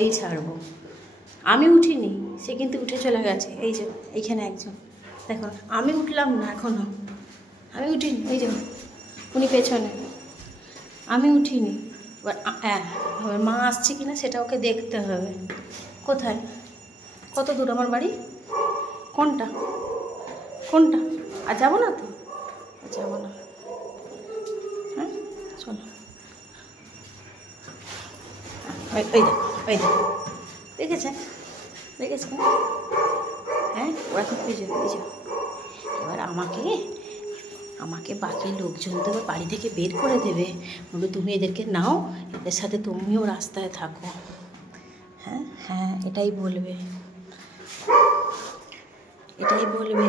এই ছাড়বো। আমি উঠিনি, সে কিন্তু উঠে চলে গেছে। এই যে এইখানে একজন, দেখো আমি উঠলাম না এখনো, আমি উঠিনি। এই যে উনি পেছনে, আমি উঠিনি। এবার এবার মা আসছে কিনা সেটা ওকে দেখতে হবে। কোথায়, কত দূর আমার বাড়ি, কোনটা কোনটা? আর যাবো না তো, যাবো না। হ্যাঁ চলো, ওই দেখো, ওই দেখো, দেখেছেন দেখেছেন? হ্যাঁ ওরা তো বুঝে বুঝে। এবার আমাকে আমাকে বাকি লোকজন তো বাড়ি থেকে বের করে দেবে, বলবে তুমি এদেরকে নাও, এদের সাথে তুমিও রাস্তায় থাকো। হ্যাঁ হ্যাঁ, এটাই বলবে, এটাই বলবে।